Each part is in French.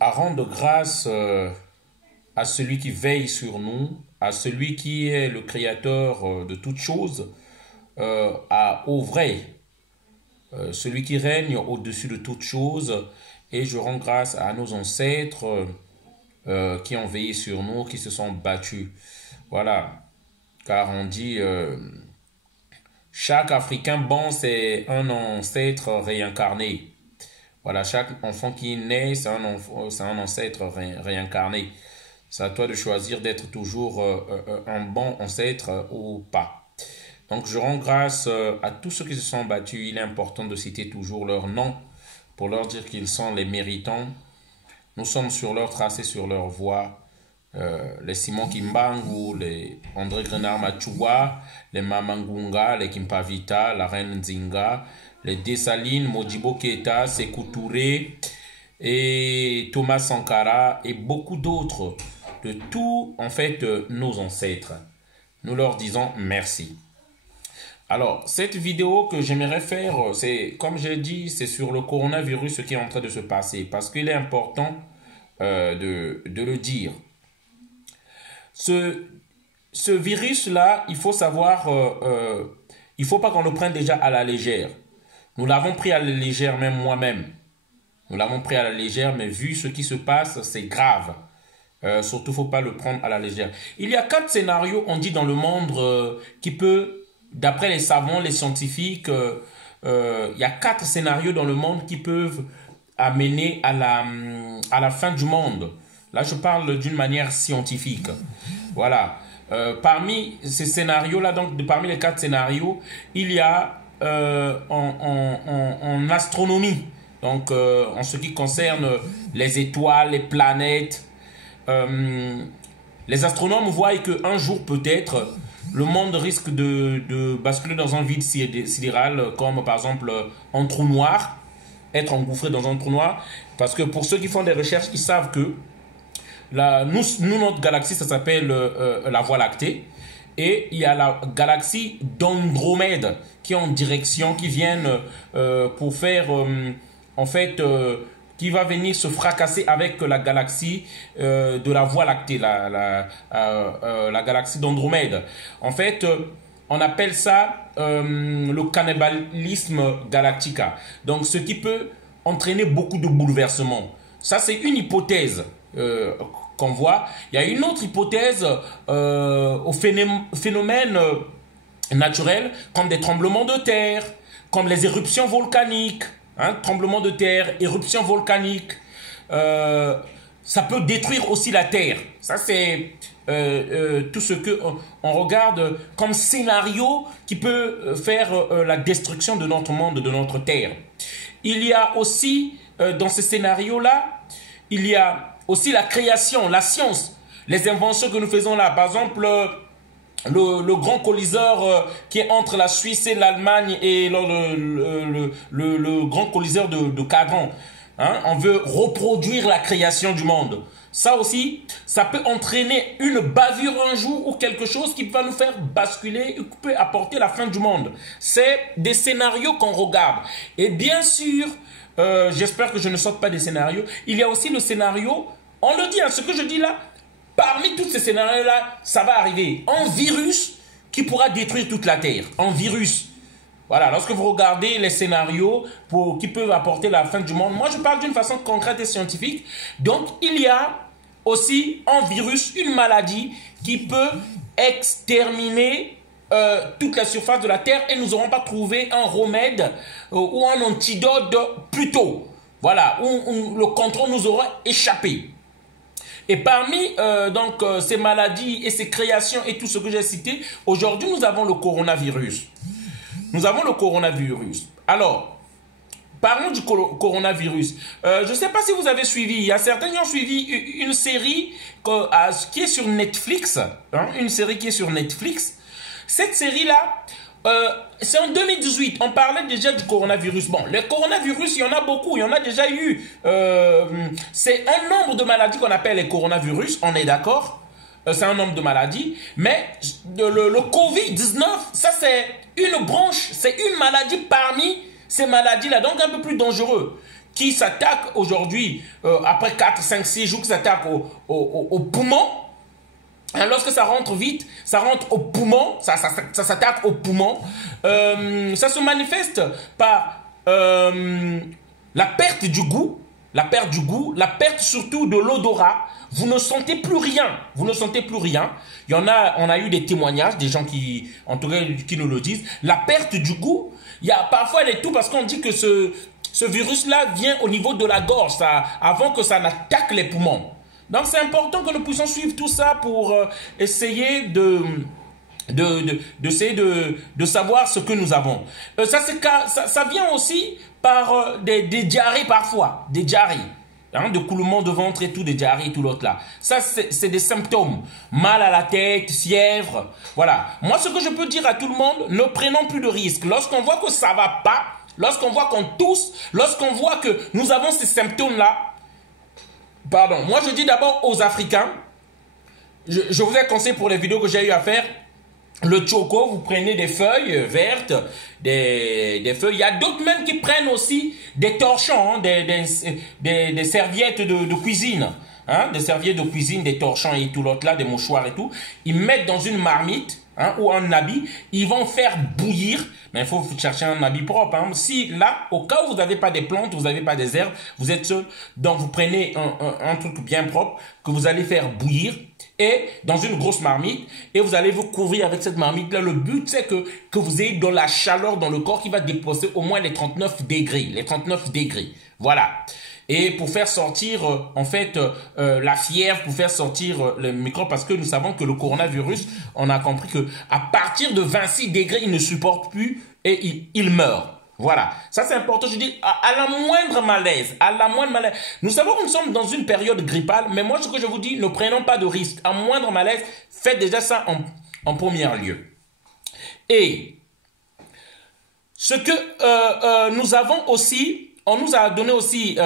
à rendre grâce à celui qui veille sur nous, à celui qui est le créateur de toutes choses, au vrai, celui qui règne au-dessus de toutes choses. Et je rends grâce à nos ancêtres qui ont veillé sur nous, qui se sont battus. Voilà, car on dit chaque Africain bon, c'est un ancêtre réincarné. Voilà, chaque enfant qui naît, c'est un ancêtre réincarné. C'est à toi de choisir d'être toujours un bon ancêtre ou pas. Donc je rends grâce à tous ceux qui se sont battus. Il est important de citer toujours leur nom pour leur dire qu'ils sont les méritants. Nous sommes sur leur trace et sur leur voie. Les Simon Kimbangu, les André Grenard Machua, les Mamangunga, les Kimpavita, la Reine Nzinga, les Dessalines, Modibo Keita, Sékou Touré et Thomas Sankara et beaucoup d'autres, de tous en fait nos ancêtres. Nous leur disons merci. Alors, cette vidéo que j'aimerais faire, c'est, comme j'ai dit, c'est sur le coronavirus, ce qui est en train de se passer, parce qu'il est important de le dire. Ce virus-là, il faut savoir, il ne faut pas qu'on le prenne déjà à la légère. Nous l'avons pris à la légère, même moi-même. Nous l'avons pris à la légère, mais vu ce qui se passe, c'est grave. Surtout, il ne faut pas le prendre à la légère. Il y a 4 scénarios, on dit, dans le monde qui peut, d'après les savants, les scientifiques, il y a 4 scénarios dans le monde qui peuvent amener à la fin du monde. Là, je parle d'une manière scientifique. Voilà. Parmi ces scénarios-là, donc parmi les 4 scénarios, il y a en astronomie, donc en ce qui concerne les étoiles, les planètes, les astronomes voient qu'un jour peut-être le monde risque de basculer dans un vide sidéral, comme par exemple un trou noir, être engouffré dans un trou noir, parce que pour ceux qui font des recherches, ils savent que notre galaxie, ça s'appelle la Voie lactée. Et il y a la galaxie d'Andromède qui est en direction, qui viennent pour faire, en fait, qui va venir se fracasser avec la galaxie de la Voie lactée, la galaxie d'Andromède. En fait, on appelle ça le cannibalisme galactica. Donc, ce qui peut entraîner beaucoup de bouleversements. Ça, c'est une hypothèse qu'on voit. Il y a une autre hypothèse au phénomène naturel, comme des tremblements de terre, comme les éruptions volcaniques, tremblements de terre, éruptions volcaniques. Ça peut détruire aussi la terre. Ça, c'est tout ce qu'on regarde comme scénario qui peut faire la destruction de notre monde, de notre terre. Il y a aussi, dans ces scénarios-là, il y a aussi la création, la science, les inventions que nous faisons là. Par exemple, le grand coliseur qui est entre la Suisse et l'Allemagne et le grand coliseur de Cadran. On veut reproduire la création du monde. Ça aussi, ça peut entraîner une bavure un jour ou quelque chose qui va nous faire basculer et qui peut apporter la fin du monde. C'est des scénarios qu'on regarde. Et bien sûr, j'espère que je ne saute pas des scénarios. Il y a aussi le scénario, on le dit, ce que je dis là, parmi tous ces scénarios-là, ça va arriver. Un virus qui pourra détruire toute la Terre. Un virus. Voilà, lorsque vous regardez les scénarios qui peuvent apporter la fin du monde, moi je parle d'une façon concrète et scientifique. Donc, il y a aussi un virus, une maladie qui peut exterminer toute la surface de la Terre et nous n'aurons pas trouvé un remède ou un antidote plus tôt. Voilà, où le contrôle nous aura échappé. Et parmi ces maladies et ces créations et tout ce que j'ai cité, aujourd'hui nous avons le coronavirus. Nous avons le coronavirus. Alors, parlons du coronavirus. Je ne sais pas si vous avez suivi, il y a certains qui ont suivi une série qui est sur Netflix. Une série qui est sur Netflix. Cette série-là, c'est en 2018. On parlait déjà du coronavirus. Bon, le coronavirus, il y en a beaucoup. Il y en a déjà eu. C'est un nombre de maladies qu'on appelle les coronavirus. On est d'accord? C'est un nombre de maladies. Mais le Covid-19, ça c'est une branche, c'est une maladie parmi ces maladies-là, donc un peu plus dangereux, qui s'attaque aujourd'hui, après 4, 5, 6 jours, qui s'attaque au poumon. Hein, lorsque ça rentre vite, ça rentre au poumon, ça s'attaque au poumon. Ça se manifeste par la perte du goût, la perte surtout de l'odorat. Vous ne sentez plus rien. Vous ne sentez plus rien. Il y en a, on a eu des témoignages, des gens qui, en tout cas, qui nous le disent. La perte du goût, il y a parfois les tout parce qu'on dit que ce virus-là vient au niveau de la gorge, avant que ça n'attaque les poumons. Donc c'est important que nous puissions suivre tout ça pour essayer d'essayer de savoir ce que nous avons. Ça vient aussi par des diarrhées parfois, des diarrhées. Hein, de coulement de ventre et tout, des diarrhées et tout l'autre là. Ça, c'est des symptômes. Mal à la tête, fièvre. Voilà. Moi, ce que je peux dire à tout le monde, ne prenons plus de risques. Lorsqu'on voit que ça va pas, lorsqu'on voit qu'on tousse, lorsqu'on voit que nous avons ces symptômes-là, pardon, moi je dis d'abord aux Africains, je vous ai conseillé pour les vidéos que j'ai eu à faire, le choco, vous prenez des feuilles vertes, des feuilles. Il y a d'autres même qui prennent aussi des torchons, hein, des serviettes de cuisine. Hein, des serviettes de cuisine, des torchons et tout l'autre là, des mouchoirs et tout. Ils mettent dans une marmite hein, ou un habit. Ils vont faire bouillir. Mais il faut chercher un habit propre. Hein. Si là, au cas où vous n'avez pas des plantes, vous n'avez pas des herbes, vous êtes seul. Donc vous prenez un truc bien propre que vous allez faire bouillir. Et dans une grosse marmite, et vous allez vous couvrir avec cette marmite-là. Le but, c'est que vous ayez de la chaleur dans le corps qui va dépasser au moins les 39 degrés. Les 39 degrés. Voilà. Et pour faire sortir, en fait, la fièvre, pour faire sortir le microbe, parce que nous savons que le coronavirus, on a compris que à partir de 26 degrés, il ne supporte plus et il meurt. Voilà, ça c'est important, je dis, à la moindre malaise, nous savons que nous sommes dans une période grippale, mais moi ce que je vous dis, ne prenons pas de risque, à moindre malaise, faites déjà ça en premier lieu. Et ce que nous avons aussi, on nous a donné aussi,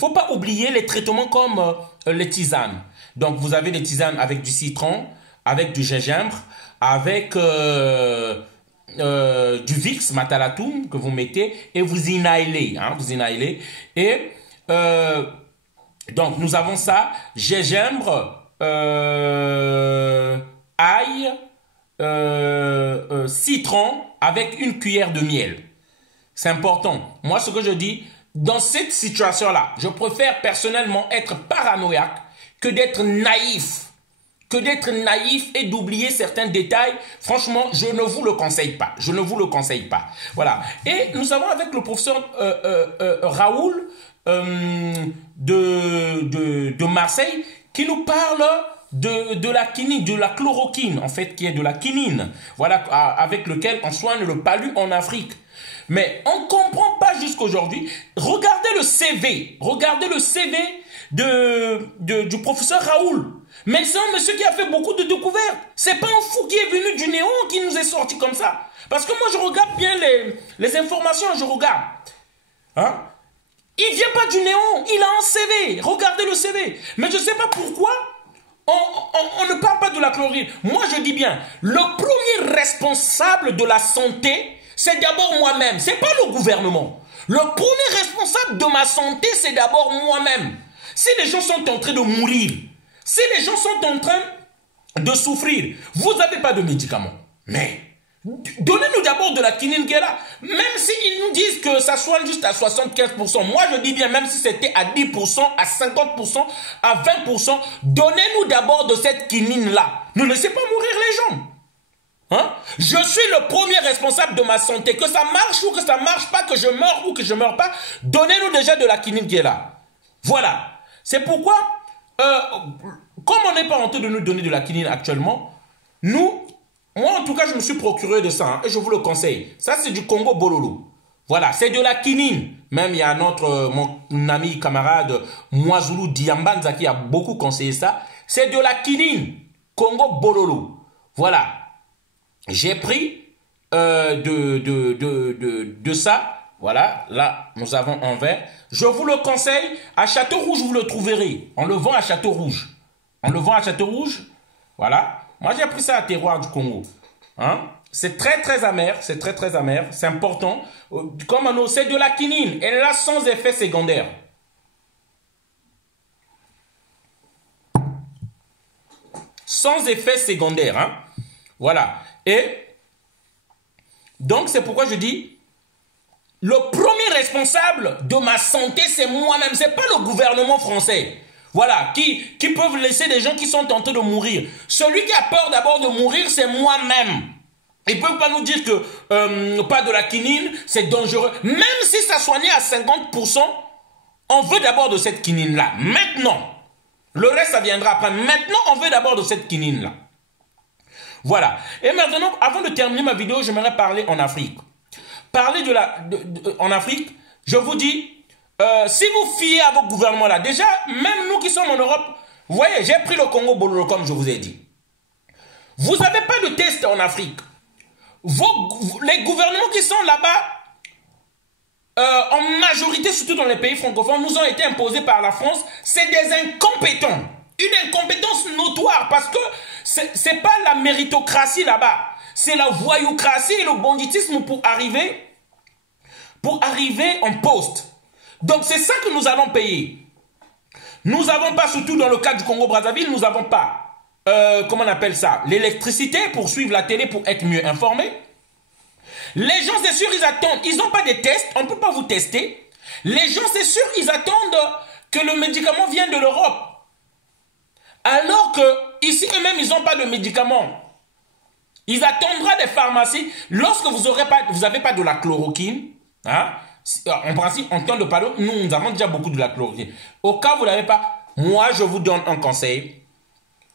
faut pas oublier les traitements comme les tisanes. Donc vous avez des tisanes avec du citron, avec du gingembre, avec du Vicks Matalatum que vous mettez et vous inhalez, hein, vous inhalez. Et donc nous avons ça, gingembre, ail, citron avec une cuillère de miel. C'est important. Moi, ce que je dis, dans cette situation-là, je préfère personnellement être paranoïaque que d'être naïf. Et d'oublier certains détails. Franchement, je ne vous le conseille pas. Je ne vous le conseille pas. Voilà. Et nous avons avec le professeur Raoul de Marseille qui nous parle de la quinine, de la chloroquine, en fait, qui est de la quinine. Voilà, avec lequel on soigne le palu en Afrique. Mais on ne comprend pas jusqu'aujourd'hui. Regardez le CV du professeur Raoul. Mais c'est un monsieur qui a fait beaucoup de découvertes. C'est pas un fou qui est venu du néant qui nous est sorti comme ça. Parce que moi, je regarde bien les informations, je regarde. Hein? Il vient pas du néant, il a un CV. Regardez le CV. Mais je sais pas pourquoi on ne parle pas de la chloroquine. Moi, je dis bien, le premier responsable de la santé, c'est d'abord moi-même. C'est pas le gouvernement. Le premier responsable de ma santé, c'est d'abord moi-même. Si les gens sont en train de mourir, si les gens sont en train de souffrir, vous n'avez pas de médicaments. Mais donnez-nous d'abord de la quinine qui est là. Même s'ils nous disent que ça soigne juste à 75%. Moi, je dis bien, même si c'était à 10%, à 50%, à 20%, donnez-nous d'abord de cette quinine-là. Ne laissez pas mourir les gens. Hein? Je suis le premier responsable de ma santé. Que ça marche ou que ça marche pas, que je meurs ou que je meurs pas, donnez-nous déjà de la quinine qui est là. Voilà. C'est pourquoi, comme on n'est pas en train de nous donner de la quinine actuellement, moi en tout cas, je me suis procuré de ça, hein, et je vous le conseille. Ça, c'est du Congo Bololo. Voilà, c'est de la quinine. Même il y a mon ami, camarade, Mwazoulou Diambanza qui a beaucoup conseillé ça. C'est de la quinine. Congo Bololo. Voilà. J'ai pris de ça. Voilà, là, nous avons un verre. Je vous le conseille. À Château-Rouge, vous le trouverez. On le vend à Château-Rouge. Voilà. Moi, j'ai pris ça à Terroir du Congo. Hein? C'est très très amer, c'est très très amer, c'est important. Comme on sait de la quinine, elle est là sans effet secondaire. Sans effet secondaire. Hein? Voilà. Et donc c'est pourquoi je dis, le premier responsable de ma santé, c'est moi-même, c'est pas le gouvernement français. Voilà, qui peuvent laisser des gens qui sont tentés de mourir. Celui qui a peur d'abord de mourir, c'est moi-même. Ils ne peuvent pas nous dire que pas de la quinine, c'est dangereux. Même si ça soignait à 50%, on veut d'abord de cette quinine-là. Maintenant. Le reste, ça viendra après. Maintenant, on veut d'abord de cette quinine-là. Voilà. Et maintenant, avant de terminer ma vidéo, j'aimerais parler en Afrique. Parler en Afrique, je vous dis, si vous fiez à vos gouvernements-là, déjà, même nous qui sommes en Europe, vous voyez, j'ai pris le Congo Bololo, comme je vous ai dit. Vous n'avez pas de test en Afrique. Les gouvernements qui sont là-bas, en majorité, surtout dans les pays francophones, nous ont été imposés par la France. C'est des incompétents. Une incompétence notoire parce que c'est pas la méritocratie là-bas. C'est la voyoucratie et le banditisme pour arriver en poste. Donc c'est ça que nous allons payer. Nous n'avons pas, surtout dans le cas du Congo-Brazzaville, nous n'avons pas, comment on appelle ça, l'électricité pour suivre la télé, pour être mieux informés. Les gens, c'est sûr, ils attendent. Ils n'ont pas de tests. On ne peut pas vous tester. Les gens, c'est sûr, ils attendent que le médicament vienne de l'Europe. Alors que ici, eux-mêmes, ils n'ont pas de médicaments. Ils attendront des pharmacies. Lorsque vous n'avez pas de la chloroquine, hein, en principe, en temps de parler, nous avons déjà beaucoup de la chloroquine. Au cas où vous n'avez pas, moi, je vous donne un conseil.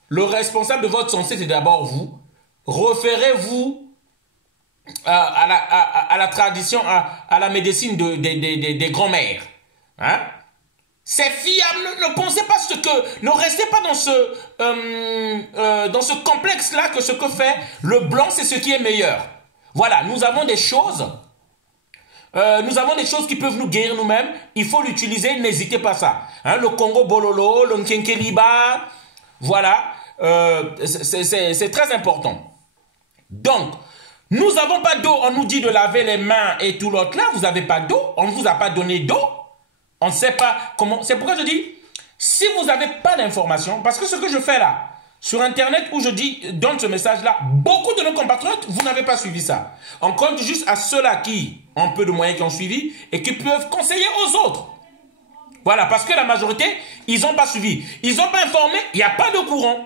Le responsable de votre santé, c'est d'abord vous. Référez-vous à la tradition, à la médecine des grands-mères. Hein? C'est fiable. Ne pensez pas ne restez pas dans ce complexe-là que ce que fait le blanc, c'est ce qui est meilleur. Voilà, nous avons des choses. Nous avons des choses qui peuvent nous guérir nous-mêmes. Il faut l'utiliser, n'hésitez pas à ça. Hein? Le Congo Bololo, le Nkenkeliba. Voilà. C'est très important. Donc, nous n'avons pas d'eau, on nous dit de laver les mains et tout l'autre là, vous n'avez pas d'eau, on ne vous a pas donné d'eau, on ne sait pas comment. C'est pourquoi je dis, si vous n'avez pas d'informations, parce que ce que je fais là, sur internet où je donne ce message là, beaucoup de nos compatriotes, vous n'avez pas suivi ça. On compte juste à ceux-là qui ont un peu de moyens, qui ont suivi et qui peuvent conseiller aux autres. Voilà, parce que la majorité, ils n'ont pas suivi. Ils n'ont pas informé, il n'y a pas de courant.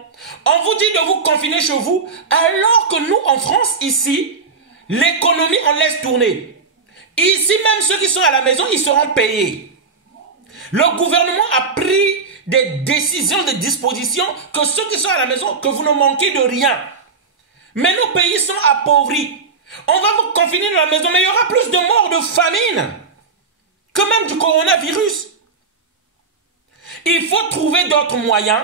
On vous dit de vous confiner chez vous, alors que nous, en France, ici, l'économie, on laisse tourner. Ici, même ceux qui sont à la maison, ils seront payés. Le gouvernement a pris des décisions, des dispositions, que ceux qui sont à la maison, que vous ne manquez de rien. Mais nos pays sont appauvris. On va vous confiner dans la maison, mais il y aura plus de morts de famine que même du coronavirus. Il faut trouver d'autres moyens,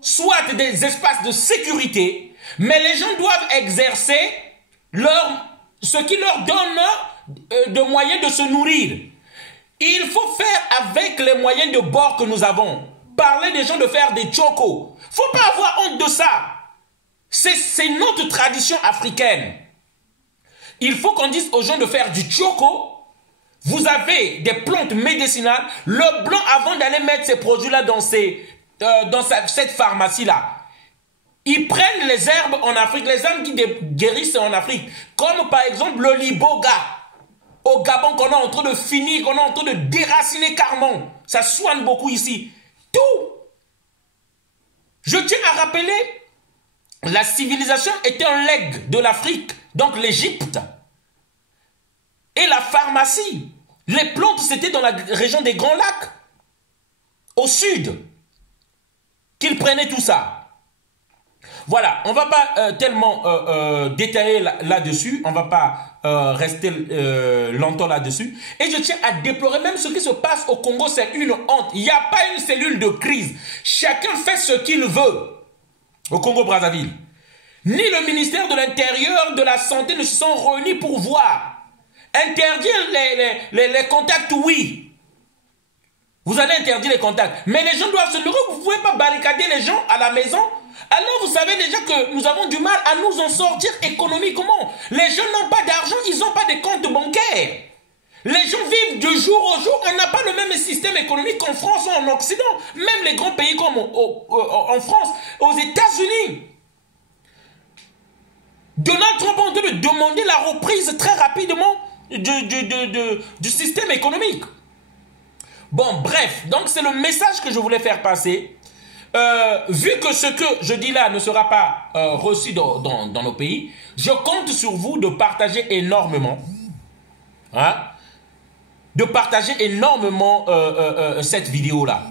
soit des espaces de sécurité, mais les gens doivent exercer ce qui leur donne de moyens de se nourrir. Il faut faire avec les moyens de bord que nous avons. Parler des gens de faire des tchokos. Il ne faut pas avoir honte de ça. C'est notre tradition africaine. Il faut qu'on dise aux gens de faire du tchoko. Vous avez des plantes médicinales. Le blanc, avant d'aller mettre ces produits-là dans cette pharmacie-là, ils prennent les herbes en Afrique, les herbes qui guérissent en Afrique. Comme par exemple le liboga. Au Gabon, qu'on est en train de finir, qu'on est en train de déraciner carrément. Ça soigne beaucoup ici. Tout. Je tiens à rappeler, la civilisation était un legs de l'Afrique, donc l'Égypte. Et la pharmacie, les plantes, c'était dans la région des Grands Lacs, au sud, qu'ils prenaient tout ça. Voilà, on ne va pas tellement détailler là-dessus, on ne va pas rester longtemps là-dessus. Et je tiens à déplorer même ce qui se passe au Congo, c'est une honte. Il n'y a pas une cellule de crise. Chacun fait ce qu'il veut au Congo-Brazzaville. Ni le ministère de l'Intérieur, de la Santé ne se sont réunis pour voir. Interdire les contacts, oui. Vous allez interdire les contacts. Mais les gens doivent se nourrir. Vous ne pouvez pas barricader les gens à la maison Alors vous savez déjà que nous avons du mal à nous en sortir économiquement. Les gens n'ont pas d'argent, ils n'ont pas de compte bancaire. Les gens vivent de jour au jour. On n'a pas le même système économique qu'en France ou en Occident. Même les grands pays comme en France, aux États-Unis. Donald Trump est en train de demander la reprise très rapidement du système économique. Bon, bref, donc c'est le message que je voulais faire passer. Vu que ce que je dis là ne sera pas reçu dans nos pays, je compte sur vous de partager énormément. Hein? De partager énormément cette vidéo-là.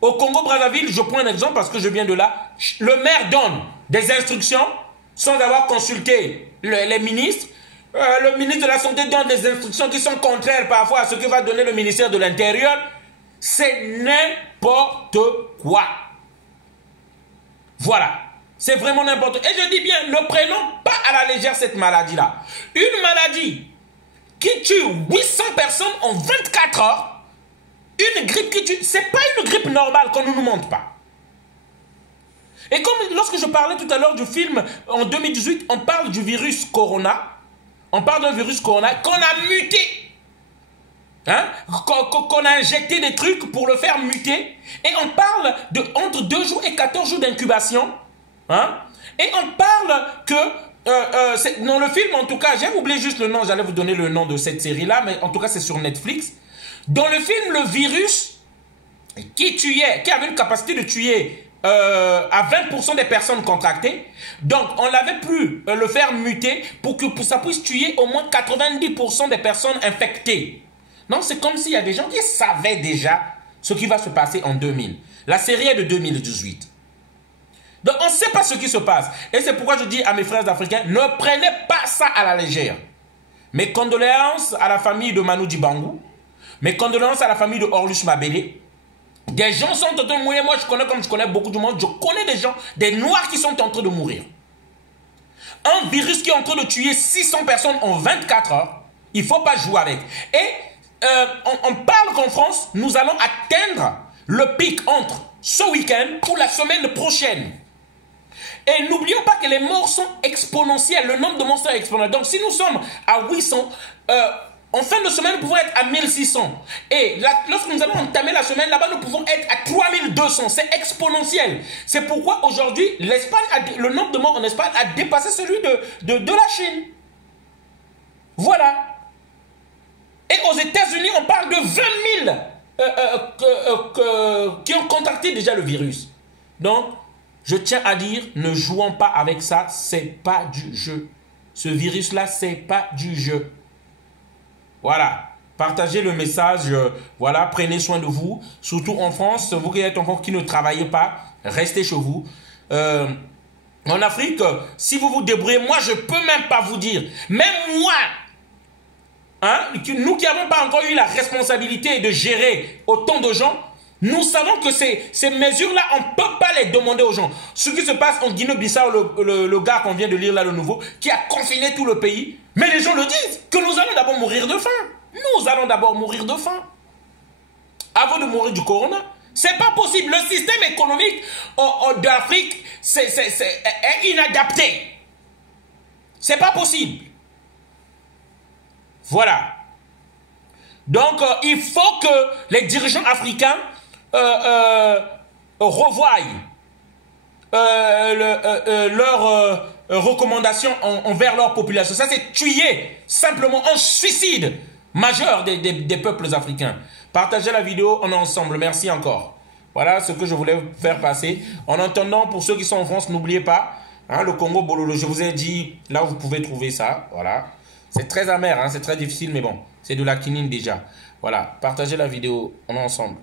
Au Congo-Brazzaville, je prends un exemple parce que je viens de là. Le maire donne des instructions sans avoir consulté les ministres. Le ministre de la Santé donne des instructions qui sont contraires parfois à ce que va donner le ministère de l'Intérieur. C'est n'importe quoi. Voilà. C'est vraiment n'importe quoi. Et je dis bien, ne prenons pas à la légère cette maladie-là. Une maladie qui tue 800 personnes en 24 heures, une grippe qui tue, c'est pas une grippe normale qu'on ne nous montre pas. Et comme lorsque je parlais tout à l'heure du film en 2018, on parle du virus Corona, on parle d'un virus Corona qu'on a muté, hein? Qu'on a injecté des trucs pour le faire muter, et on parle de entre 2 jours et 14 jours d'incubation, hein? Et on parle que dans le film, en tout cas, j'ai oublié juste le nom, j'allais vous donner le nom de cette série-là, mais en tout cas, c'est sur Netflix. Dans le film, le virus qui avait une capacité de tuer à 20% des personnes contractées, donc on l'avait pu le faire muter pour que ça puisse tuer au moins 90% des personnes infectées. Donc c'est comme s'il y a des gens qui savaient déjà ce qui va se passer en 2000. La série est de 2018. Donc on ne sait pas ce qui se passe. Et c'est pourquoi je dis à mes frères africains, ne prenez pas ça à la légère. Mes condoléances à la famille de Manu Dibango. Mes condoléances à la famille de Orlus Mabele. Des gens sont en train de mourir. Moi, je connais, comme je connais beaucoup de monde, je connais des gens, des Noirs qui sont en train de mourir. Un virus qui est en train de tuer 600 personnes en 24 heures, il ne faut pas jouer avec. Et on parle qu'en France, nous allons atteindre le pic entre ce week-end ou la semaine prochaine. Et n'oublions pas que les morts sont exponentielles. Le nombre de morts est exponentiel. Donc, si nous sommes à 800, en fin de semaine, nous pouvons être à 1600. Et là, lorsque nous allons entamer la semaine, là-bas, nous pouvons être à 3200. C'est exponentiel. C'est pourquoi aujourd'hui, le nombre de morts en Espagne a dépassé celui de la Chine. Voilà. Et aux États-Unis, on parle de 20 000 qui ont contracté déjà le virus. Donc, je tiens à dire, ne jouons pas avec ça. C'est pas du jeu. Ce virus-là, c'est pas du jeu. Voilà, partagez le message, voilà, prenez soin de vous, surtout en France, vous qui êtes enfants qui ne travaillez pas, restez chez vous. En Afrique, si vous vous débrouillez, moi je peux même pas vous dire, même moi, hein, nous qui n'avons pas encore eu la responsabilité de gérer autant de gens, nous savons que ces mesures-là, on ne peut pas les demander aux gens. Ce qui se passe en Guinée-Bissau, le gars qu'on vient de lire là, le nouveau, qui a confiné tout le pays, mais les gens le disent, que nous allons d'abord mourir de faim. Nous allons d'abord mourir de faim. Avant de mourir du corona. C'est pas possible. Le système économique d'Afrique est inadapté. C'est pas possible. Voilà. Donc, il faut que les dirigeants africains revoient leurs recommandations envers leur population. Ça, c'est tuer simplement un suicide majeur des peuples africains. Partagez la vidéo, on est ensemble. Merci encore. Voilà ce que je voulais faire passer. En attendant, pour ceux qui sont en France, n'oubliez pas, hein, le Congo Bololo, je vous ai dit là où vous pouvez trouver ça. Voilà. C'est très amer, hein, c'est très difficile, mais bon, c'est de la quinine déjà. Voilà, partagez la vidéo, on est ensemble.